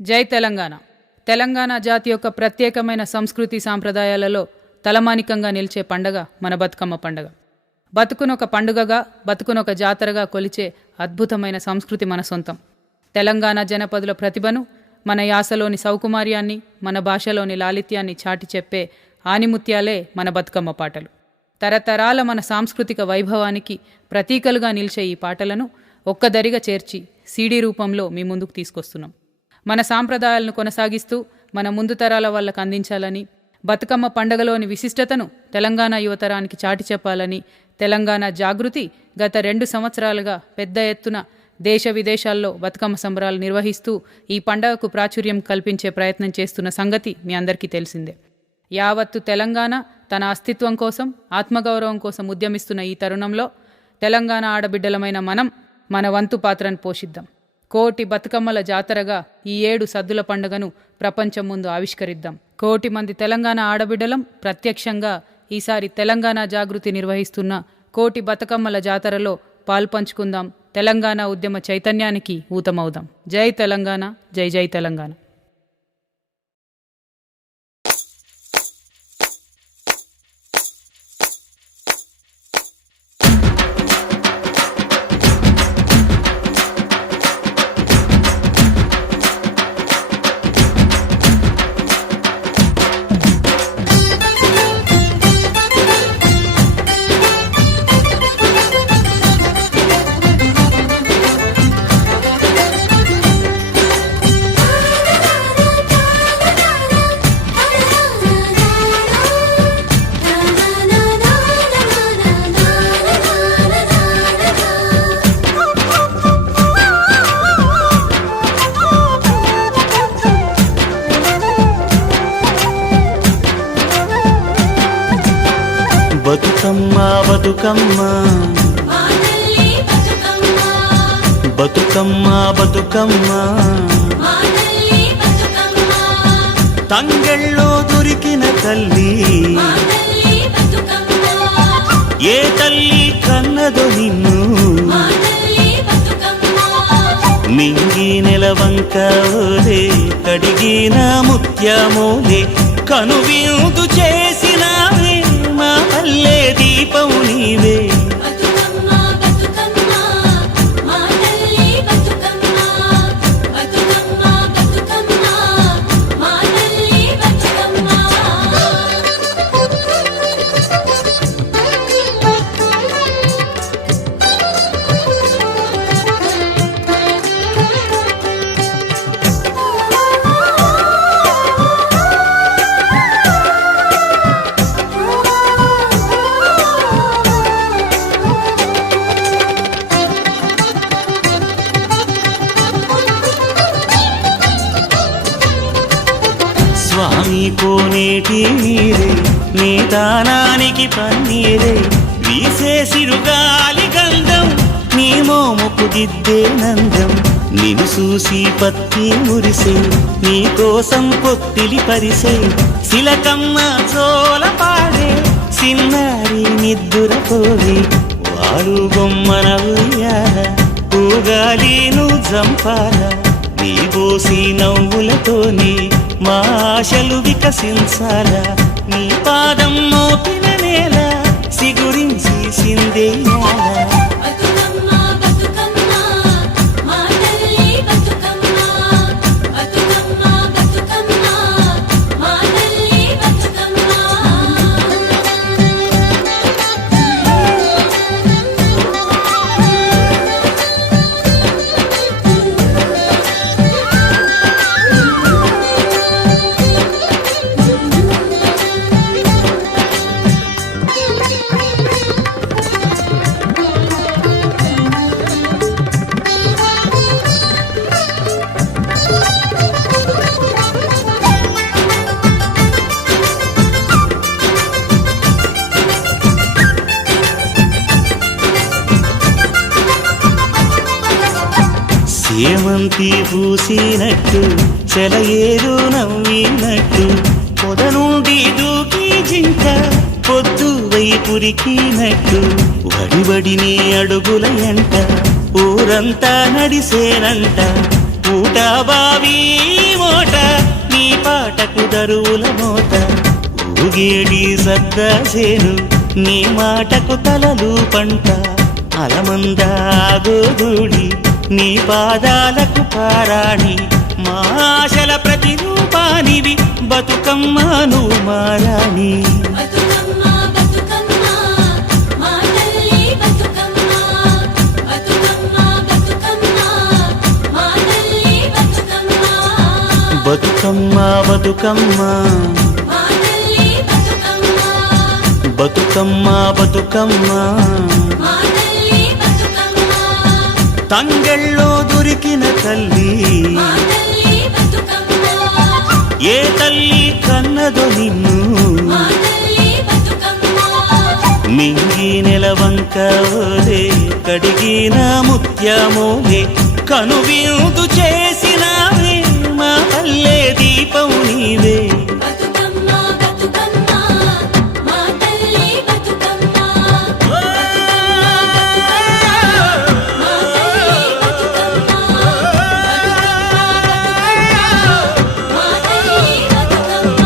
జై తెలంగాణ. తెలంగాణ జాతి యొక్క ప్రత్యేకమైన సంస్కృతి సాంప్రదాయాలలో తలమానికంగా నిలిచే పండగ మన బతుకమ్మ పండగ. బతుకునొక పండుగగా, బతుకునొక జాతరగా కొలిచే అద్భుతమైన సంస్కృతి మన సొంతం. తెలంగాణ జనపదుల ప్రతిభను, మన యాసలోని సౌకుమార్యాన్ని, మన భాషలోని లాలిత్యాన్ని చాటి చెప్పే ఆనిముత్యాలే మన బతుకమ్మ పాటలు. తరతరాల మన సాంస్కృతిక వైభవానికి ప్రతీకలుగా నిలిచే ఈ పాటలను ఒక్కదరిగా చేర్చి సీడీ రూపంలో మీ ముందుకు తీసుకొస్తున్నాం. మన సాంప్రదాయాలను కొనసాగిస్తూ మన ముందు తరాల వాళ్ళకు అందించాలని, బతుకమ్మ పండగలోని విశిష్టతను తెలంగాణ యువతరానికి చాటి చెప్పాలని తెలంగాణ జాగృతి గత 2 సంవత్సరాలుగా పెద్ద ఎత్తున దేశ విదేశాల్లో బతుకమ్మ సంబరాలు నిర్వహిస్తూ ఈ పండగకు ప్రాచుర్యం కల్పించే ప్రయత్నం చేస్తున్న సంగతి మీ అందరికీ తెలిసిందే. యావత్తు తెలంగాణ తన అస్తిత్వం కోసం, ఆత్మగౌరవం కోసం ఉద్యమిస్తున్న ఈ తరుణంలో తెలంగాణ ఆడబిడ్డలమైన మనం మన వంతు పాత్రను పోషిద్దాం. కోటి బతుకమ్మల జాతరగా ఈ 7 సద్దుల పండుగను ప్రపంచం ముందు ఆవిష్కరిద్దాం. 1 కోటి మంది తెలంగాణ ఆడబిడ్డలం ప్రత్యక్షంగా ఈసారి తెలంగాణ జాగృతి నిర్వహిస్తున్న 1 కోటి బతుకమ్మల జాతరలో పాల్పంచుకుందాం. తెలంగాణ ఉద్యమ చైతన్యానికి ఊతమవుదాం. జై తెలంగాణ, జై జై తెలంగాణ. బతుకమ్మ బతుకమ్మ బతుకమ్మ బతుకమ్మ తంగెళ్ళో దొరికిన తల్లి, ఏ తల్లి కన్నదో నిన్ను, మింగి నెలవంక ఓలే కడిగిన ముత్యమోలే కనువిందు చేసినావే మా పల్లె దీపం నీవే. స్వామి కోనేటి నీరే నీ దానానికి పన్నీరే, వీసే సిరుగాలి గంధం నీ మోముకు దిద్దే నందం, నిన్ను చూసి పత్తి మురిసే నీ కోసం పొత్తిలి పరిసే, శిలకమ్మ చోల పాడే సిన్నారి నిద్దుర పోవే, వారు బొమ్మన ఉయ్యాల పూగాలి నువ్వు జంపాల, నీ బోసి నవ్వులతోని మా ఆశలు వికసించాలా, నీ పాదం మోపిన నేల సిగురించి సిందేయాలా. సేమంతి పూసినట్టు సెలయేరు నవ్వినట్టు, పొద నుండి దూకి జింక పొద్దు వైపురికినట్టు, వడివడి నీ అడుగుల ఎంట ఊరంతా నడిసేనంట, పూట బావి పాటకు దరువుల మోత ఊగేడి సద్దాసేను నీ మాటకు తలలు పంట అలమందా గోధూళి నీ పాదాలకు పారాణి మా ఆశల ప్రతిరూపానివి బతుకమ్మ నువ్వు మారాణి బతుకమ్మ బతుకమ్మ మా తల్లి బతుకమ్మ బతుకమ్మ బతుకమ్మ మా తల్లి బతుకమ్మ బతుకమ్మ బతుకమ్మ మా తల్లి బతుకమ్మ బతుకమ్మ బతుకమ్మ మా తల్లి బతుకమ్మ తంగెళ్ళో దొరికిన తల్లి మా తల్లి బతుకమ్మ ఏ తల్లి కన్నదో నిన్ను మా తల్లి బతుకమ్మ మింగి నెలవంక ఓలే కడిగిన ముత్యమోలే కనువిందు చేసినావే మా పల్లె దీపం నీవే బతుకమ్మ బతుకమ్మ మా తల్లి బతుకమ్మ మా తల్లి బతుకమ్మ మా తల్లి బతుకమ్మ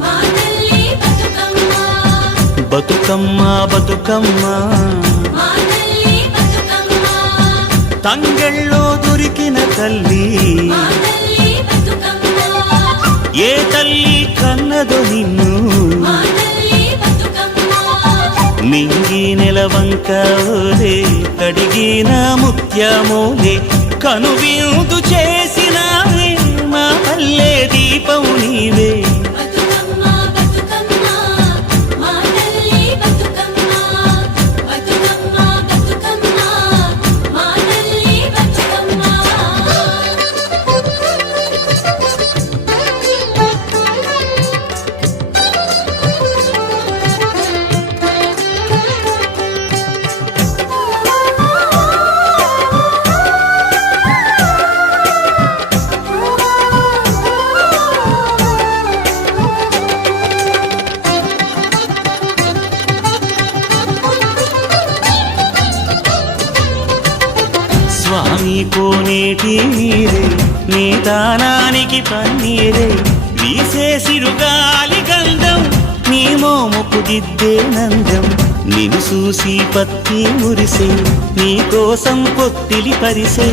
మా తల్లి బతుకమ్మ బతుకమ్మ బతుకమ్మ మా తల్లి బతుకమ్మ తంగెళ్ళో దొరికిన తల్లి మా తల్లి బతుకమ్మ ఏ తల్లి కన్నదో నిన్ను మా తల్లి బతుకమ్మ మింగి నెలవంక ఓలే కడిగిన ముత్యమోలే కనువిందు చేసినావే మా పల్లె దీపం నీవే బతుకమ్మ బతుకమ్మ మా తల్లి బతుకమ్మ బతుకమ్మ బతుకమ్మ మా తల్లి బతుకమ్మ స్వామి కోనేటి నీరే నీ దానానికి పన్నీరే వీసే సిరుగాలి గంధం నీ మోముకు దిద్దే నందం నిన్ను చూసి పత్తి మురిసే నీ కోసం పొత్తిలి పరిసే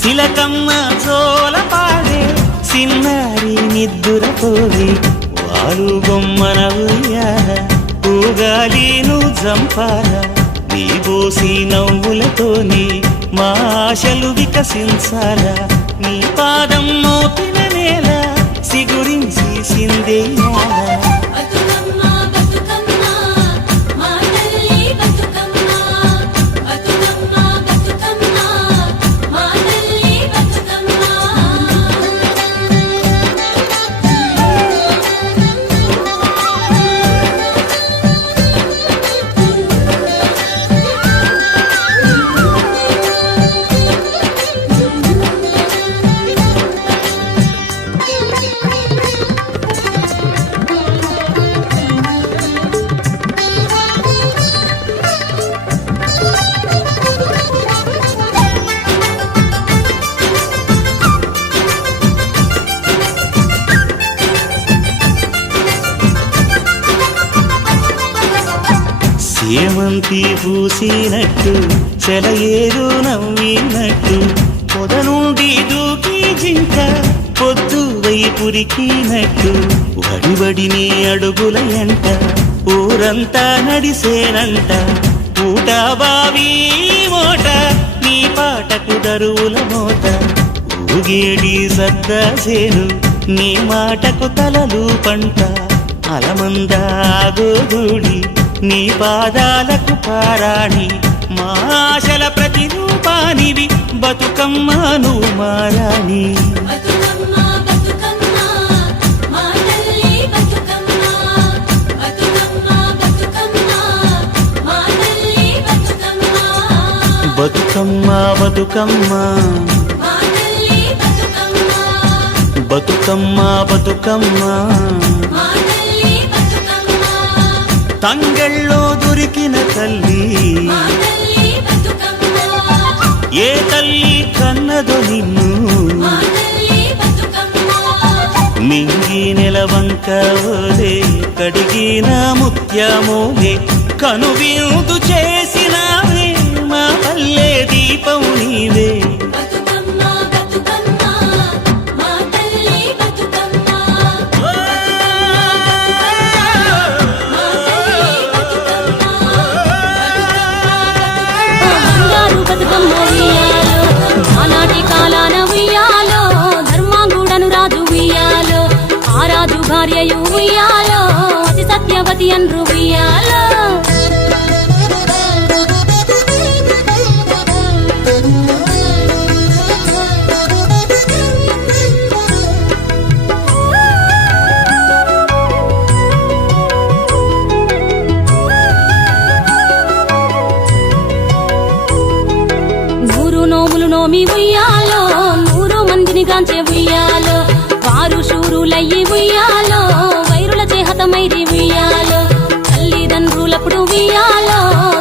శిలకమ్మ జోల పాడే సిన్నారి నిద్దురపోవే వారు బొమ్మన ఉయ్యాల ఊగాలి నువ్వు జంపాల నీ బోసి నవ్వులతోని మా ఆశలు వికసించాలా నీ పాదం మోపిన నేల సిగురించి సిందేయాలా బతుకమ్మ బతుకమ్మ మా తల్లి బతుకమ్మ బతుకమ్మ బతుకమ్మ మా తల్లి బతుకమ్మ సేమంతి పూసినట్టు చెలయేరు నవ్వినట్టు పొద నుండి దూకి జింక పొద్దు వైపురికినట్టు వడివడిని అడుగుల ఎంట ఊరంతా నడిసేనంట ఊట బావి మోట నీ పాటకు దరువుల మోత ఊగేడి సద్దాసేను నీ మాటకు తలలు పంట అలమందాగోదూడి నీ పాదాలకు పారాణి మా ఆశల ప్రతిరూపానివి బతుకమ్మ నువ్వు మారాణి బతుకమ్మ బతుకమ్మ మా తల్లి బతుకమ్మ బతుకమ్మ బతుకమ్మ మా తల్లి బతుకమ్మ బతుకమ్మ బతుకమ్మ మా తల్లి బతుకమ్మ బతుకమ్మ బతుకమ్మ మా తల్లి బతుకమ్మ తంగెళ్ళో దొరికిన తల్లి మా తల్లి బతుకమ్మ ఏ తల్లి కన్నదో నిన్ను మా తల్లి బతుకమ్మ మింగి నెలవంక ఓలే కడిగిన ముత్యమోలే కనువిందు చేసినావే మా పల్లె దీపం నీవే బతుకమ్మ బతుకమ్మ మా తల్లి బతుకమ్మ మా తల్లి బతుకమ్మ బంగారు బతుకమ్మ ఉయ్యాలో ఆనాటి కాలాన ఉయ్యాలో ధర్మాంగుడను రాజు ఉయ్యాలో ఆ రాజు భార్యయు ఉయ్యాలో అతి సత్యవతి అన్రు ఉయ్యాలో నూరు నోములు నోమి ఉయ్యాలో 100 మందిని గాంచే ఉయ్యాలో వారు శూరులయ్యి ఉయ్యాలో వైరుల చేహతమైరి ఉయ్యాలో తల్లిదండ్రులప్పుడు ఉయ్యాలో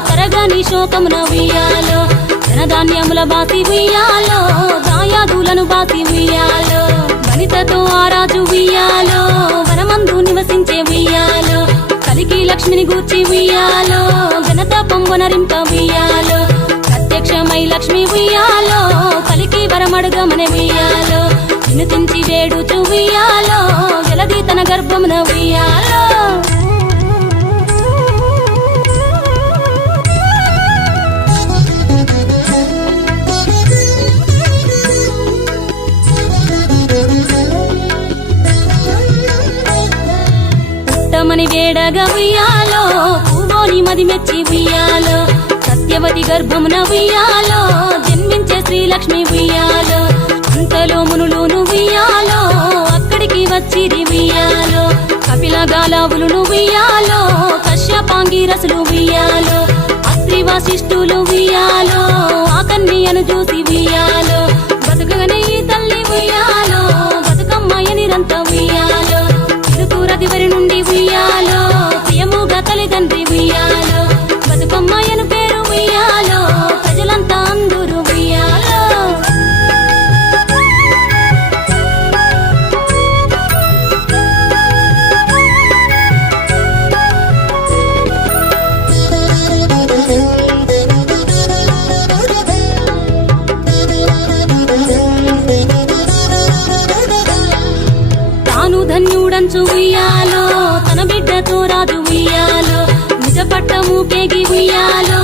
తరగని శోకమున ఉయ్యాలో ధనధాన్యముల బాసి ఉయ్యాలో దాయాదులను బాసి ఉయ్యాలో వనితతో ఆరాజు ఉయ్యాలో వనమందు నివసించే ఉయ్యాలో కలికి లక్ష్మిని గూర్చి ఉయ్యాలో ఘనత పొంగొనరింప ఉయ్యాలో ప్రత్యక్షమై లక్ష్మి ఉయ్యాలో కలికి వరమడుగమని ఉయ్యాలో వినుతించి వేడుచు ఉయ్యాలో వెలది తన గర్భమున ఉయ్యాలో పుట్టమని వేడగా ఉయ్యాలో పూవోని మది మెచ్చి ఉయ్యాలో సత్యవతి గర్భమున ఉయ్యాలో జన్మించే శ్రీలక్ష్మి ఉయ్యాలో అంతలో మునులును ఉయ్యాలో అక్కడికి వచ్చిరి ఉయ్యాలో కపిల గాలావులు ఉయ్యాలో కశ్యపాంగి రసులు ఉయ్యాలో అత్రి వశిష్ఠులు ఉయ్యాలో ఆ కన్యను చూసి ఉయ్యాలో బతుకగనే ఈ తల్లి ఉయ్యాలో బతుకమ్మయ్య నిరంత ఉయ్యాలో ఇరుతూరది వరి నుండి ఉయ్యాలో ప్రియముగా తల్లిదండ్రి ఉయ్యాలో బతుకమ్మయ్యను పేరు ఉయ్యాలో ప్రజలంతా అందరూ ఉయ్యాలో రాజు ఉయ్యాలో నిజ పట్టము కేగి ఉయ్యాలో